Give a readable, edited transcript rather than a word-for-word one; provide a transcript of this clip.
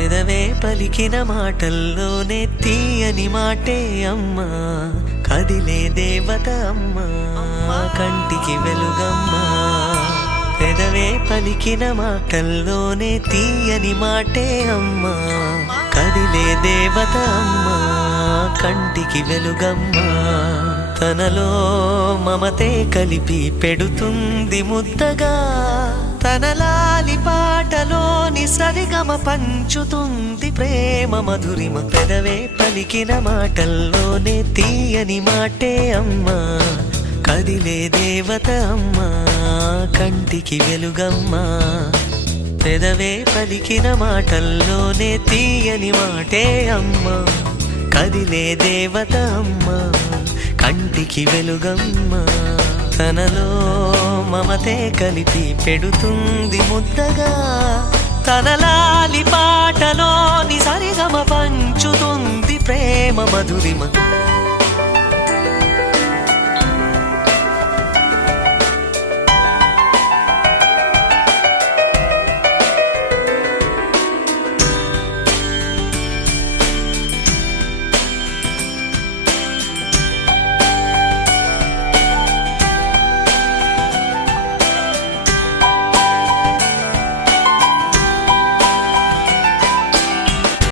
పెదవే పలికిన మాటల్లోనే తీయని మాటే అమ్మా, కదిలే దేవత అమ్మా, కంటికి వెలుగమ్మా. పెదవే పలికిన మాటల్లోనే తీయని మాటే అమ్మా, కదిలే దేవత అమ్మా, కంటికి వెలుగమ్మా. తనలో మమతే కలిపి పెడుతుంది ముద్దగా, తన లాలి పాటలోని సరిగమ పంచుతుంది ప్రేమ మధురిమ. పెదవే పలికిన మాటల్లోనే తీయని మాటే అమ్మా, కదిలే దేవత అమ్మా, కంటికి వెలుగమ్మా. పెదవే పలికిన మాటల్లోనే తీయని మాటే అమ్మా, కదిలే దేవత అమ్మా, కంటికి వెలుగమ్మా. తనలో మమతే కలిపి పెడుతుంది ముద్దగా, తన లాలి పాటలోని సరిగమ పంచుతుంది ప్రేమ మధురిమ.